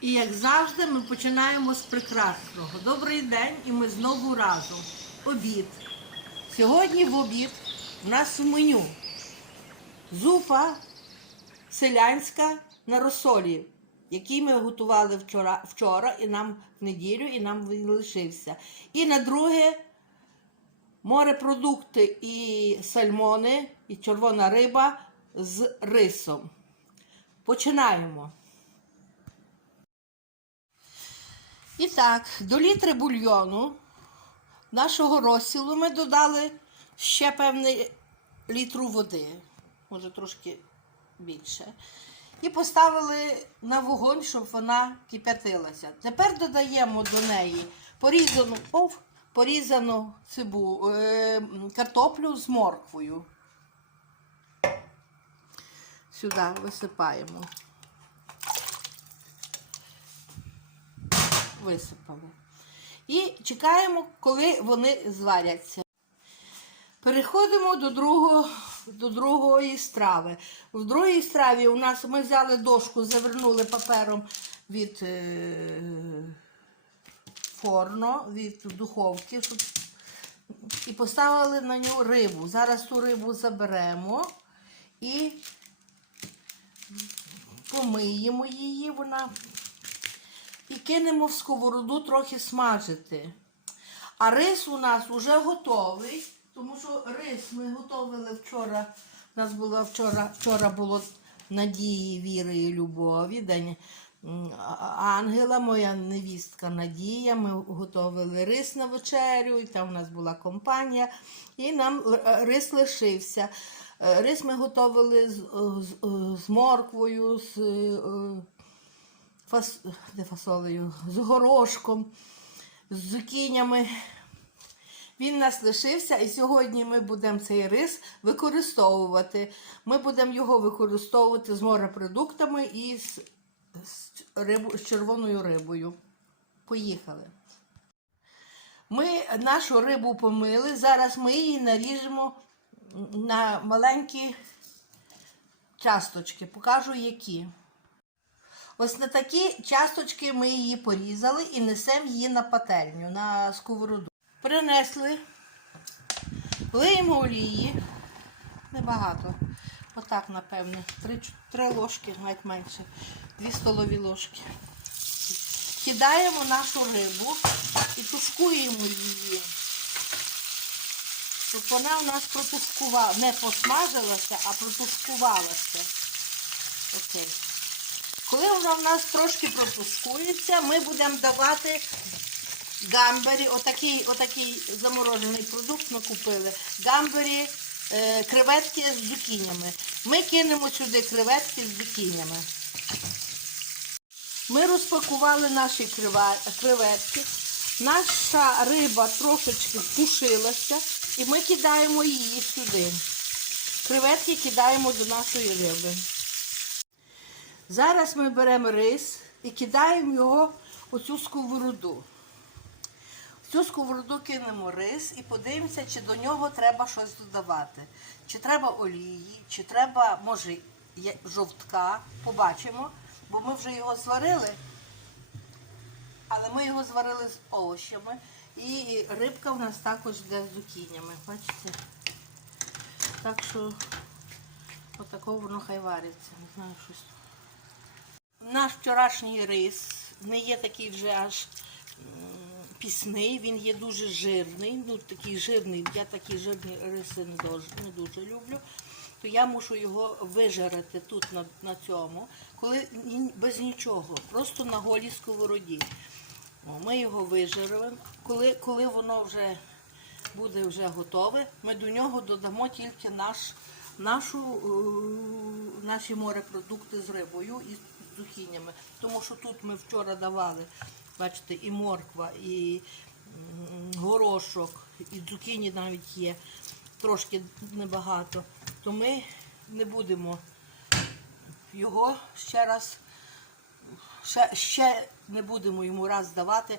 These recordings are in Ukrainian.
І як завжди, ми починаємо з прекрасного. Добрий день, і ми знову разом. Обід. Сьогодні в обід у нас в меню зупа селянська на розсолі, який ми готували вчора, вчора і нам в неділю, і нам він лишився. І на друге морепродукти і сальмони, і червона риба з рисом. Починаємо. І так, до літри бульйону нашого розсілу ми додали ще певний літру води, може трошки більше. І поставили на вогонь, щоб вона кип'ятилася. Тепер додаємо до неї порізану, ов, порізану цибу, е, картоплю з морквою. Сюди висипаємо. Висипали. І чекаємо, коли вони зваряться. Переходимо до другого, до другої страви. В другій страві у нас ми взяли дошку, завернули папером від е, форно, від духовки і поставили на нього рибу. Зараз ту рибу заберемо і помиємо її. Вона і кинемо в сковороду трохи смажити. А рис у нас вже готовий, тому що рис ми готували вчора. У нас було вчора, вчора було надії, віри і любові. День ангела, моя невістка Надія. Ми готували рис на вечерю, і там у нас була компанія, і нам е, рис лишився. Е, Рис ми готували з, з, з морквою, з е, фас... де фасолею, з горошком, з зукінями. Він нас лишився, і сьогодні ми будемо цей рис використовувати. Ми будемо його використовувати з морепродуктами і з, з, рибу, з червоною рибою. Поїхали. Ми нашу рибу помили. Зараз ми її наріжемо на маленькі часточки. Покажу які. Ось на такі часточки ми її порізали і несемо її на пательню, на сковороду. Принесли, лиємо олії, небагато. Отак, напевне, три, три ложки, навіть менше, дві столові ложки. Кидаємо нашу рибу і тушкуємо її, щоб вона у нас протушкувала, не посмажилася, а протушкувалася. Окей. Коли вона в нас трошки протушкується, ми будемо давати гамбері, отакий, отакий заморожений продукт ми купили. Гамбері, е, креветки з зукінями. Ми кинемо сюди креветки з зукінями. Ми розпакували наші креветки. Наша риба трошечки тушилася і ми кидаємо її сюди. Креветки кидаємо до нашої риби. Зараз ми беремо рис і кидаємо його у цю сковороду. В цю сковороду кинемо рис і подивимося, чи до нього треба щось додавати. Чи треба олії, чи треба, може, жовтка. Побачимо, бо ми вже його зварили, але ми його зварили з овочами. І рибка в нас також йде з зукінями. Бачите? Так що отако воно хай вариться. Не знаю, щось. Наш вчорашній рис не є такий вже аж пісний, він є дуже жирний. Ну, такий жирний, я такі жирні риси не дуже, не дуже люблю. То я мушу його вижарити тут на, на цьому, коли без нічого, просто на голій сковороді. О, Ми його вижаримо. Коли, коли воно вже буде вже готове, ми до нього додамо тільки наш, нашу, е, наші морепродукти з рибою і з. Тому що тут ми вчора давали, бачите, і морква, і горошок, і цукіні навіть є, трошки небагато. То ми не будемо його ще раз ще, ще не будемо йому раз давати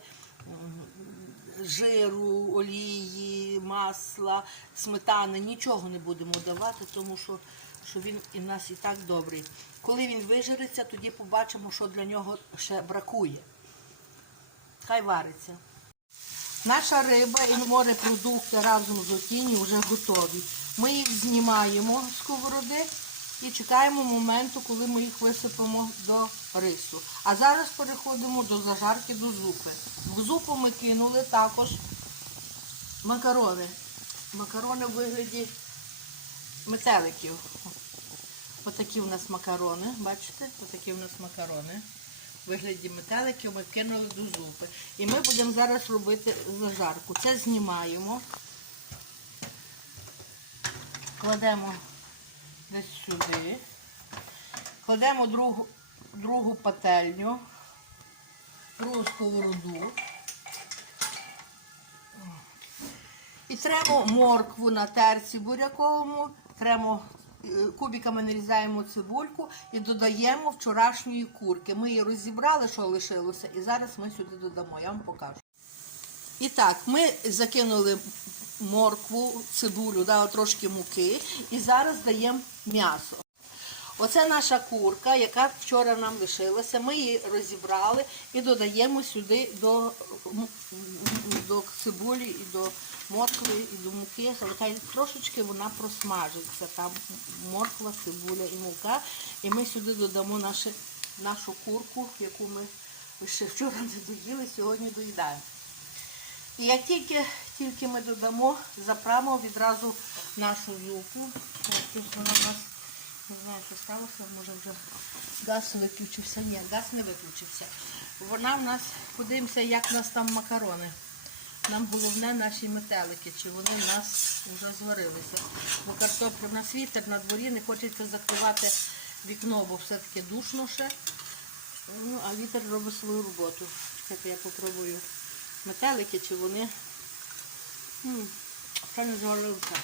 жиру, олії, масла, сметани, нічого не будемо давати, тому що, що він і в нас і так добрий. Коли він вижириться, тоді побачимо, що для нього ще бракує. Хай вариться. Наша риба і морепродукти разом з отінні вже готові. Ми їх знімаємо з сковороди і чекаємо моменту, коли ми їх висипемо до рису. А зараз переходимо до зажарки до зупи. В зупу ми кинули також макарони. Макарони в вигляді метеликів. Отакі у нас макарони, бачите? Отакі у нас макарони. В вигляді метеликів ми кинули до зупи. І ми будемо зараз робити зажарку. Це знімаємо, кладемо десь сюди, кладемо другу, другу пательню, другу сковороду. І тремо моркву на терці буряковому, тремо е, кубиками нарізаємо цибульку і додаємо вчорашньої курки. Ми її розібрали, що лишилося, і зараз ми сюди додамо. Я вам покажу. І так, ми закинули моркву, цибулю, дали трошки муки, і зараз даємо м'ясо. Оце наша курка, яка вчора нам лишилася. Ми її розібрали і додаємо сюди до, до цибулі і до моркви і до муки. Хай трошечки вона просмажиться. Там морква, цибуля і мука. І ми сюди додамо наше, нашу курку, яку ми ще вчора не доїли, сьогодні доїдаємо. І як тільки, тільки ми додамо, заправимо відразу нашу зупу. Тут вона у нас, не знаю, що сталося, може вже газ виключився. Ні, газ не виключився. Вона в нас, подивимося, як в нас там макарони. Нам головне наші метелики, чи вони в нас вже зварилися. Бо картопля в нас вітер на дворі, не хочеться закривати вікно, бо все-таки душно ще. Ну, а вітер робить свою роботу. Чекайте, я попробую метелики, чи вони м, ще не зварилися.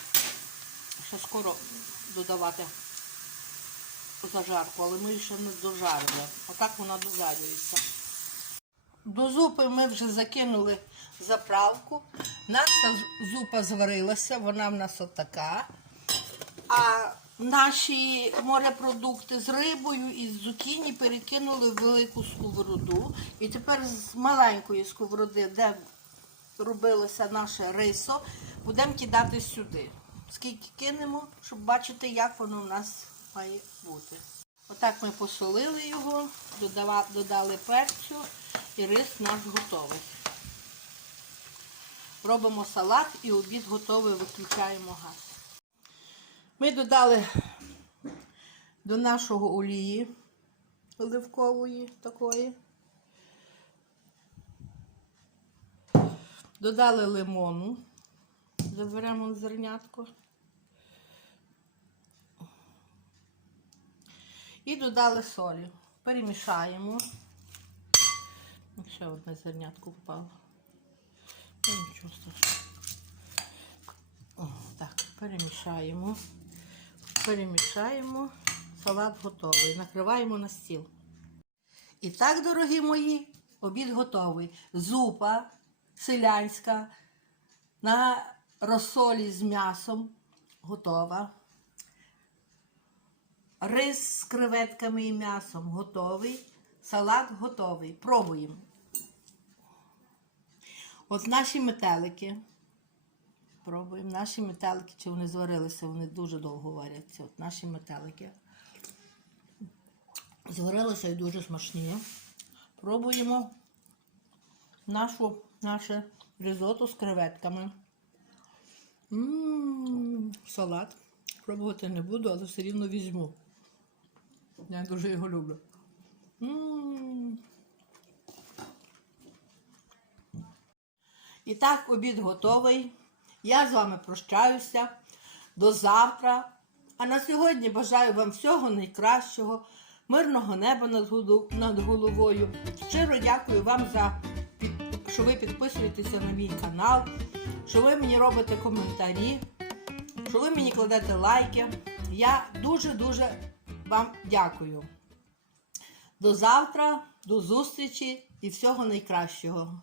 Ще скоро додавати зажарку, але ми ще не дожарили. Отак вона дозарюється. До зупи ми вже закинули заправку. Наша зупа зварилася, вона в нас отака. А наші морепродукти з рибою і з зукіні перекинули в велику сковороду. І тепер з маленької сковороди, де робилося наше рисо, будемо кидати сюди. Скільки кинемо, щоб бачити, як воно в нас має бути. Отак ми посолили його, додава- додали перцю і рис наш готовий. Робимо салат і обід готовий, виключаємо газ. Ми додали до нашого олії оливкової такої. Додали лимону. Заберемо зернятко. І додали солі. Перемішаємо. Ще одне зернятко впало. Нічого страшного. Так, перемішаємо. Перемішаємо. Салат готовий. Накриваємо на стіл. І так, дорогі мої, обід готовий. Зупа селянська на розсолі з м'ясом готова. Рис з креветками і м'ясом готовий. Салат готовий. Пробуємо. От наші метелики. Пробуємо. Наші метелики, чи вони зварилися, вони дуже довго варяться. От наші метелики. Зварилися і дуже смачні. Пробуємо нашу, наше ризотто з креветками. М, Салат. Пробувати не буду, але все рівно візьму. Я дуже його люблю. М. І так, обід готовий. Я з вами прощаюся. До завтра. А на сьогодні бажаю вам всього найкращого, мирного неба над головою. Щиро дякую вам за що ви підписуєтеся на мій канал, що ви мені робите коментарі, що ви мені кладете лайки. Я дуже-дуже вам дякую. До завтра, до зустрічі і всього найкращого.